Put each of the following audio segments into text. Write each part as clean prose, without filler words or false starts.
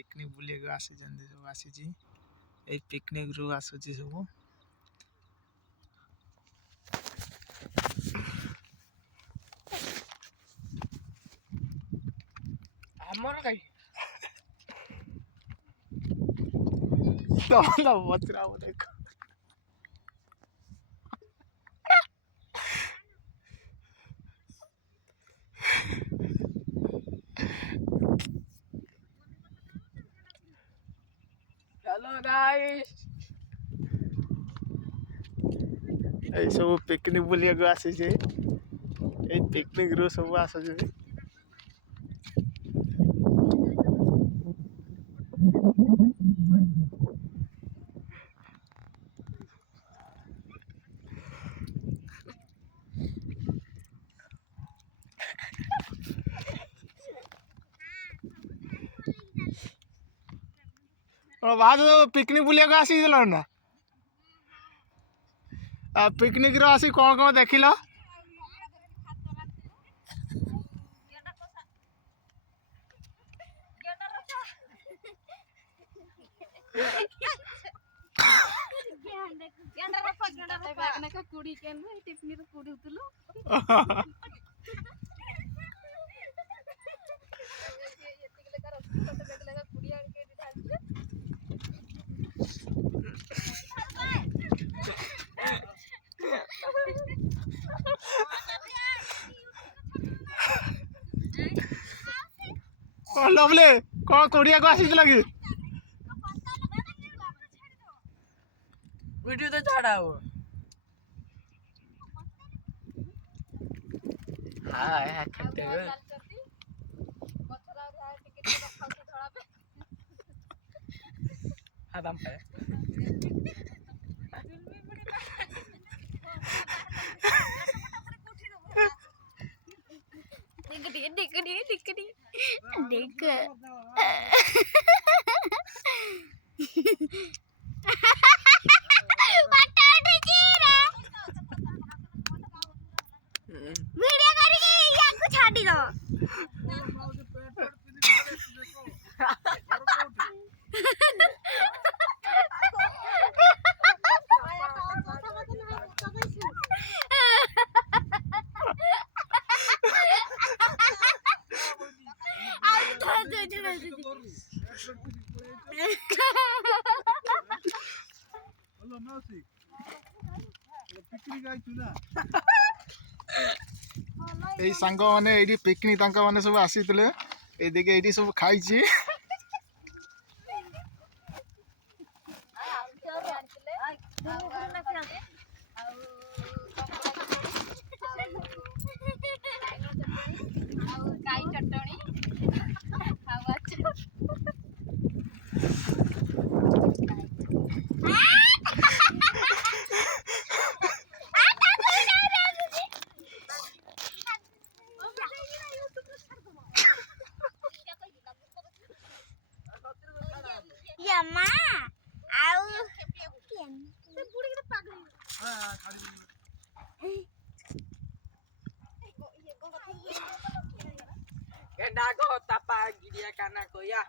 Picnic ବୁଲିବାକୁ ଆସିଛନ୍ତି ସବୁ ଆସିଛି ଏଇ ପିକନିକରୁ ଆସୁଛି ସବୁ ଆମର କାଇଁ ତମେ ବତରା ଦେଖ हेलो गाइस এই ସବୁ ପିକନିକ୍ ବୁଲିବାକୁ ଆସିଛି ଏଇ ପିକନିକରୁ ସବୁ ଆସୁଛି ବାହାରୁ ପିକନିକ୍ ବୁଲିବାକୁ ଆସିଥିଲ ନା ପିକନିକରେ ଆସି କ'ଣ ଦେଖିଲ कुड़ी के टिफिन रो कुड़ी उतलो ଲଭଲି କ'ଣ କୋଡ଼ିଆକୁ ଆସିଥିଲ କି वीडियो तो छाड़ा हो हां खेलते हो हां दम पे देख वीडियो करके याको छाड़ी दो এই ସାଙ୍ଗମାନେ ଏଇଠି ପିକନିକ୍ ତାଙ୍କମାନେ ସବୁ ଆସିଥିଲେ ଏଇ ଦେଖି ଏଇଠି ସବୁ ଖାଇଛି यम्मा आउ केन से बुड़ी के पागल हां के डाको तापा गिरिया काना को या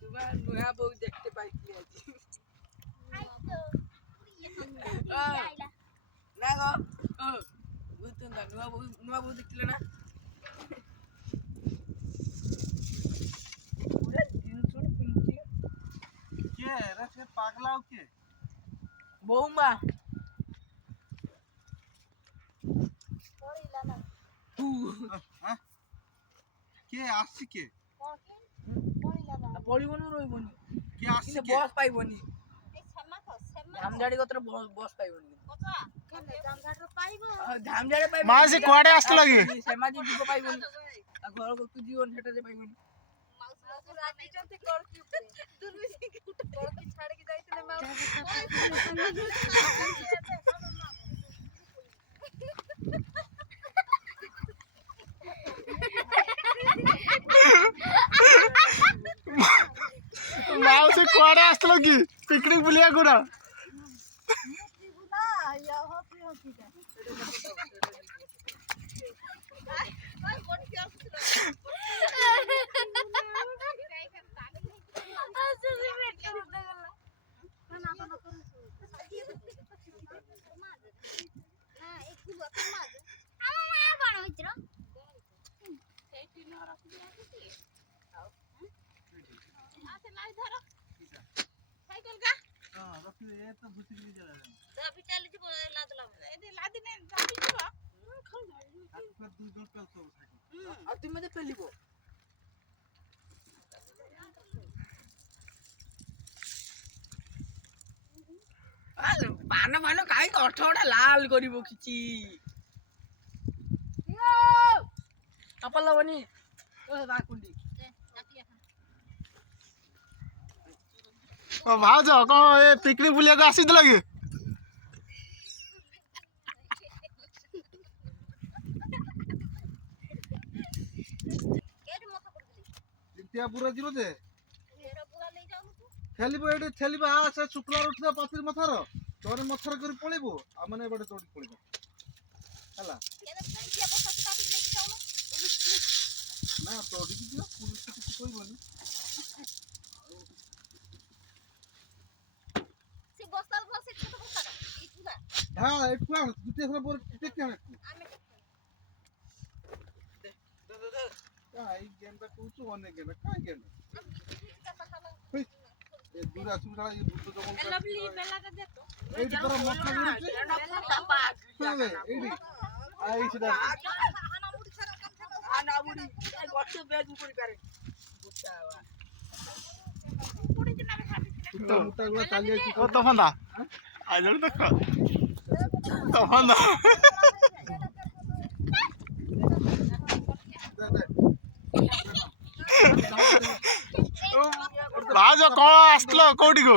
तुम्हारा नुआ बहु देखते पाइती आज ना गो बुतन दा नुआ बहु देखले ना पूरा दिन सुन पिंची के रे से पागलाओ के बहु मा के आसी के পড়িবনি রইবনি के आसी কিন্তু के বস পাইবনি ধামজাড়ি কতরে বস পাইবনি ধামজাড়ি পাইবনি মাসি কোয়াড়ে আসতে লাগি সেমাজি দিব পাইবনি আর ঘর কত জীবন সেটা যে পাইবনি মাউসি রাজি চলতে কর কি দুর্বিসি কি কর কি ছাড়ে কি যাইতলে माउसी कोआड़े आसलो की पिकनिक बुलिया गुना ना या होती এই ধরো সাইকেল গা হ্যাঁ রকি এ তো ভুসি গলি চলে দাবি চালি দিব লাদলাম এই যে লাদি নে দাবি দিব খাল আর দুই জন পেল তো সাইকেল আর তুমি মধ্যে পেলিব বানো বানো কাই কঠোড়া লাল করিব কিছি কাপড় লাবনি ও রাখুন্ডি ଓ ଭାଉଜ କ'ଣ ଏ ପିକନିକ ବୁଲିବାକୁ ଆସିଥିଲ କି? তিনটিয়া পুরা ଯିବ ଯେ ଖେଳିବ ଏଠି ଖେଳିବ ଆ ସେ ଶୁକ୍ରବାର ଉଠିବ ପାଚିରି ମଥାର ତୋର ମଥାର କରି ପଳେଇବ ଆଉ ମାନେ ଏବାଟେ ଦୌଡ଼ି ପଳେଇବ ହେଲା ନା ଦୌଡ଼ିକି ଯିବ ପୁଲିସ ତ କିଛି କହିବନି ହଁ ଏଠୁ ଆଣ ଦ୍ୱିତୀୟ ଥର ପରେ ଟେକି ଆଣ ଏଠୁ କାଇଁ ଗେମ୍ଟା କହୁଛୁ ଅନେକ ଗେମ୍ କାଇଁ ଗେମ୍ ଏ ଦୂର ଆସିବୁ ସାରା ଏ ବୁଦ୍ଧ ଜଙ୍ଗଲ ଏଇଠି ପରା ମଥା ଗିରୁଛି ଏଇଠି ଆଇ ସେଟା ମୁଟା ଗୁଡା ଚାଲି ଯାଇଛି ଓ ତଫନ୍ଦା ଆଇଲୁ ଦେଖ ତଫନ୍ଦା ଭାଉଜ କ'ଣ ଆସିଥିଲ କୋଉଠିକୁ?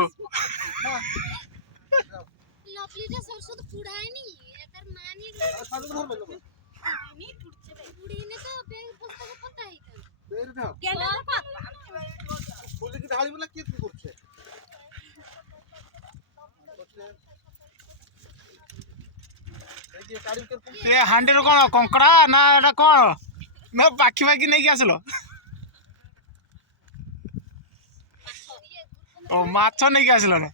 लवलीचा सरसो तो पुढा आहे नी तर मानी पुढीने तो बेग पुस्तक पता आहे का गेला बोली की ढाळी मला किती करছে ସେ ହାଣ୍ଡିରୁ କ'ଣ କଙ୍କଡା ନା ଏଟା କ'ଣ ନା ପାଖି ପାଖି ନେଇକି ଆସିଲ? ଓ ମାଛ ନେଇକି ଆସିଲ ନା?